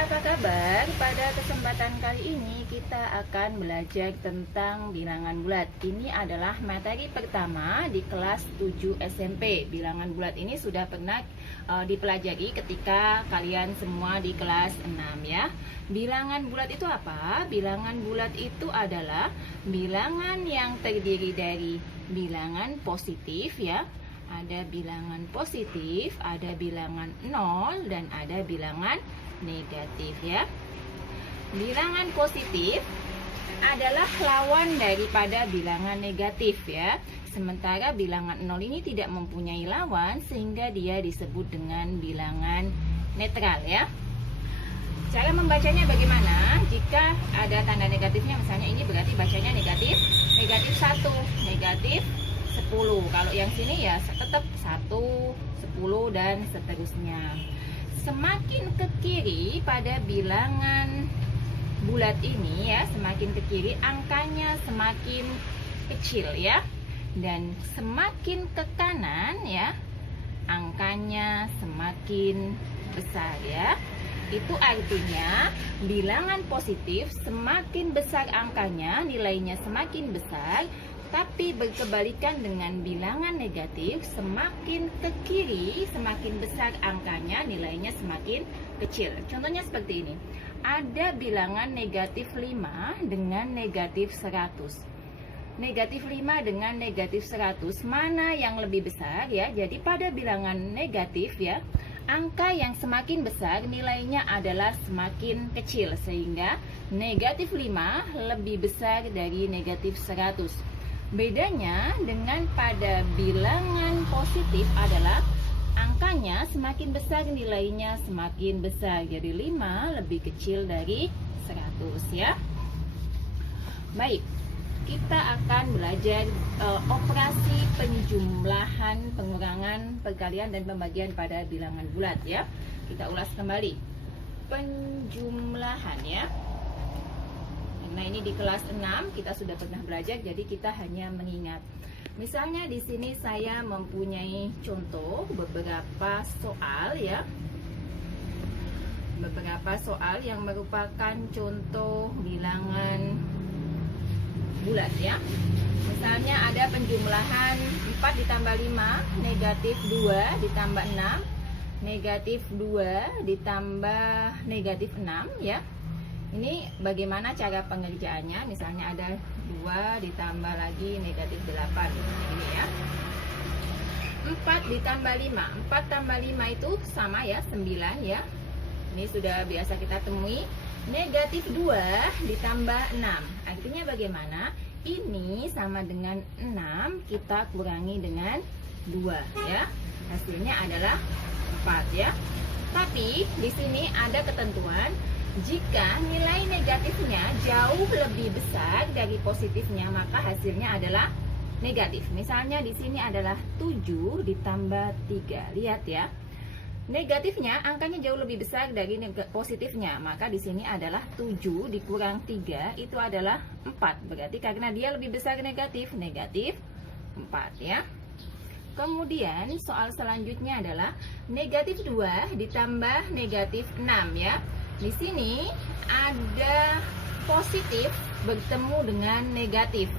apa kabar? Pada kesempatan kali ini kita akan belajar tentang bilangan bulat. Ini adalah materi pertama di kelas 7 SMP. Bilangan bulat ini sudah pernah dipelajari ketika kalian semua di kelas 6 ya. Bilangan bulat itu apa? Bilangan bulat itu adalah bilangan yang terdiri dari bilangan positif ya. Ada bilangan positif, ada bilangan 0, dan ada bilangan negatif ya. Bilangan positif adalah lawan daripada bilangan negatif ya. Sementara bilangan 0 ini tidak mempunyai lawan sehingga dia disebut dengan bilangan netral ya. Cara membacanya bagaimana? Jika ada tanda negatifnya, misalnya ini berarti bacanya negatif, negatif 1, negatif 10. Kalau yang sini ya tetap 1, 10 dan seterusnya. Semakin ke kiri pada bilangan bulat ini ya, semakin ke kiri angkanya semakin kecil ya. Dan semakin ke kanan ya, angkanya semakin besar ya. Itu artinya bilangan positif semakin besar angkanya, nilainya semakin besar. Tapi berkebalikan dengan bilangan negatif, semakin ke kiri, semakin besar angkanya, nilainya semakin kecil. Contohnya seperti ini. Ada bilangan negatif 5 dengan negatif 100. Negatif 5 dengan negatif 100, mana yang lebih besar ya? Jadi pada bilangan negatif ya, angka yang semakin besar nilainya adalah semakin kecil. Sehingga negatif 5 lebih besar dari negatif 100. Bedanya dengan pada bilangan positif adalah angkanya semakin besar, nilainya semakin besar. Jadi 5 lebih kecil dari 100 ya. Baik, kita akan belajar operasi penjumlahan, pengurangan, perkalian, dan pembagian pada bilangan bulat ya. Kita ulas kembali. Penjumlahan ya. Nah, ini di kelas 6 kita sudah pernah belajar, jadi kita hanya mengingat. Misalnya di sini saya mempunyai contoh beberapa soal ya. Beberapa soal yang merupakan contoh bilangan bulat ya. Misalnya ada penjumlahan 4 ditambah 5, negatif 2 ditambah 6, negatif 2 ditambah negatif 6 ya. Ini bagaimana cara pengerjaannya? Misalnya ada 2 ditambah lagi negatif 8. Ini ya. 4 ditambah 5. 4 tambah 5 itu sama ya, 9 ya. Ini sudah biasa kita temui. Negatif 2 ditambah 6. Artinya bagaimana? Ini sama dengan 6, kita kurangi dengan 2 ya. Hasilnya adalah 4 ya. Tapi di sini ada ketentuan, jika nilai negatifnya jauh lebih besar dari positifnya, maka hasilnya adalah negatif. Misalnya di sini adalah 7 ditambah 3. Lihat ya. Negatifnya angkanya jauh lebih besar dari positifnya, maka di sini adalah 7 dikurang 3 itu adalah 4. Berarti karena dia lebih besar negatif, negatif 4 ya. Kemudian soal selanjutnya adalah negatif 2 ditambah negatif 6 ya. Di sini ada positif bertemu dengan negatif.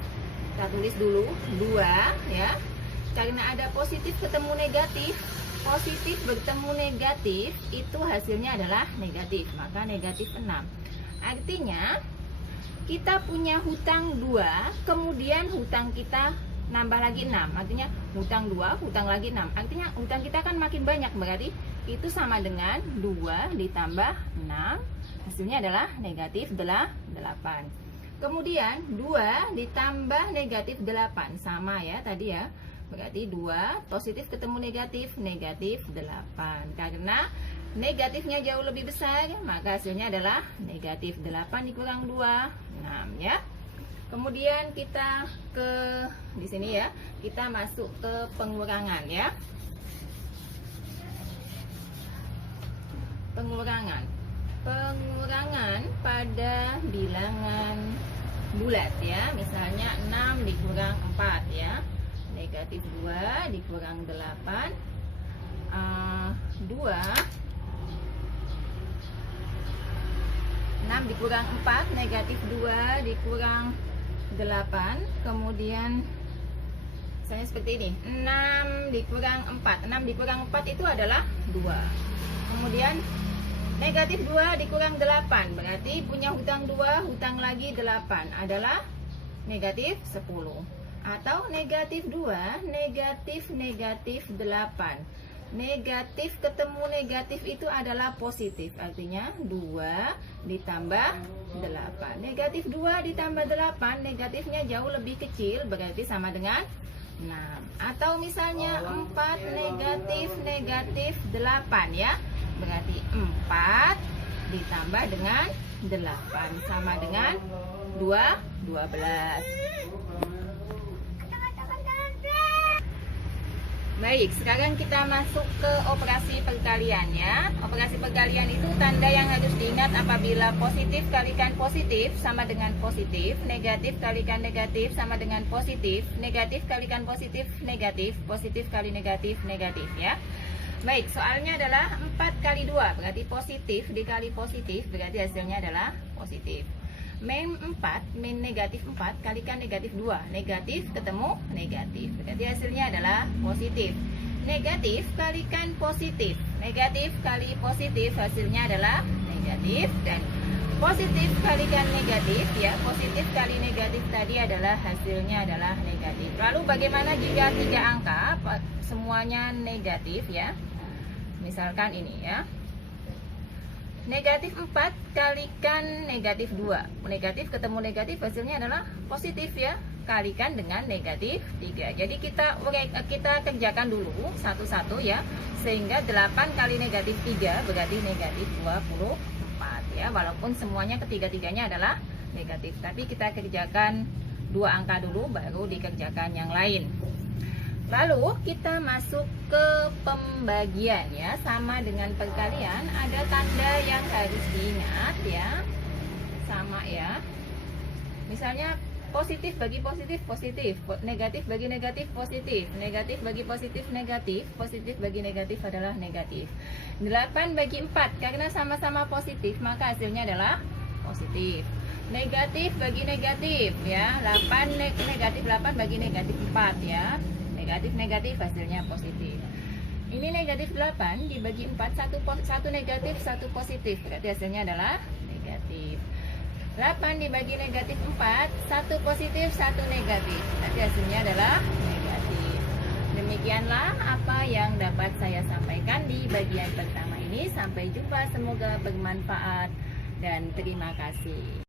Kita tulis dulu 2 ya. Karena ada positif ketemu negatif, positif bertemu negatif, itu hasilnya adalah negatif. Maka negatif 6. Artinya kita punya hutang 2, kemudian hutang kita nambah lagi 6. Artinya hutang 2, hutang lagi 6. Artinya hutang kita kan makin banyak, berarti itu sama dengan 2 ditambah 6. Hasilnya adalah negatif 8. Kemudian 2 ditambah negatif 8. Sama ya tadi ya. Berarti 2 positif ketemu negatif, negatif 8. Karena negatifnya jauh lebih besar, maka hasilnya adalah negatif 8 dikurang 2, 6 ya. Kemudian kita ke di sini ya, kita masuk ke pengurangan ya. Pengurangan pada bilangan bulat ya. Misalnya 6 dikurang 4 ya. Negatif 2 dikurang 8, 2 6 dikurang 4, negatif 2 dikurang 8. Kemudian misalnya seperti ini, 6 dikurang 4. 6 dikurang 4 itu adalah 2. Kemudian negatif 2 dikurang 8, berarti punya hutang 2, hutang lagi 8 adalah negatif 10. Atau negatif 2, negatif 8. Negatif ketemu negatif itu adalah positif, artinya 2 ditambah 8. Negatif 2 ditambah 8, negatifnya jauh lebih kecil, berarti sama dengan 6. Atau misalnya 4 negatif 8 ya, berarti 4 ditambah dengan 8 sama dengan 12. Baik, sekarang kita masuk ke operasi perkalian ya. Operasi perkalian itu tanda yang harus diingat apabila positif kalikan positif sama dengan positif, negatif kalikan negatif sama dengan positif, negatif kalikan positif negatif, positif kali negatif negatif ya. Baik, soalnya adalah 4 kali 2, berarti positif dikali positif, berarti hasilnya adalah positif. Min 4, min negatif 4 kalikan negatif 2, negatif ketemu negatif, berarti hasilnya adalah positif. Negatif kalikan positif, negatif kali positif, hasilnya adalah negatif. Dan positif kalikan negatif ya, positif kali negatif tadi adalah hasilnya adalah negatif. Lalu bagaimana jika 3 angka semuanya negatif ya? Misalkan ini ya, negatif 4 kalikan negatif 2, negatif ketemu negatif, hasilnya adalah positif ya, kalikan dengan negatif 3. Jadi kita kerjakan dulu satu-satu ya, sehingga 8 kali negatif 3 berarti negatif 24 ya, walaupun semuanya ketiga-tiganya adalah negatif, tapi kita kerjakan 2 angka dulu baru dikerjakan yang lain. Lalu kita masuk ke pembagian ya, sama dengan perkalian, ada tanda yang harus diingat ya, sama ya. Misalnya positif bagi positif positif, negatif bagi negatif positif, negatif bagi positif negatif, positif bagi negatif adalah negatif. 8 bagi 4 karena sama-sama positif maka hasilnya adalah positif. Negatif bagi negatif ya, 8 negatif 8 bagi negatif 4 ya, negatif hasilnya positif. Ini negatif 8 dibagi 4, satu negatif satu positif, berarti hasilnya adalah negatif. 8 dibagi negatif 4, satu positif satu negatif, berarti hasilnya adalah negatif. Demikianlah apa yang dapat saya sampaikan di bagian pertama ini. Sampai jumpa, semoga bermanfaat dan terima kasih.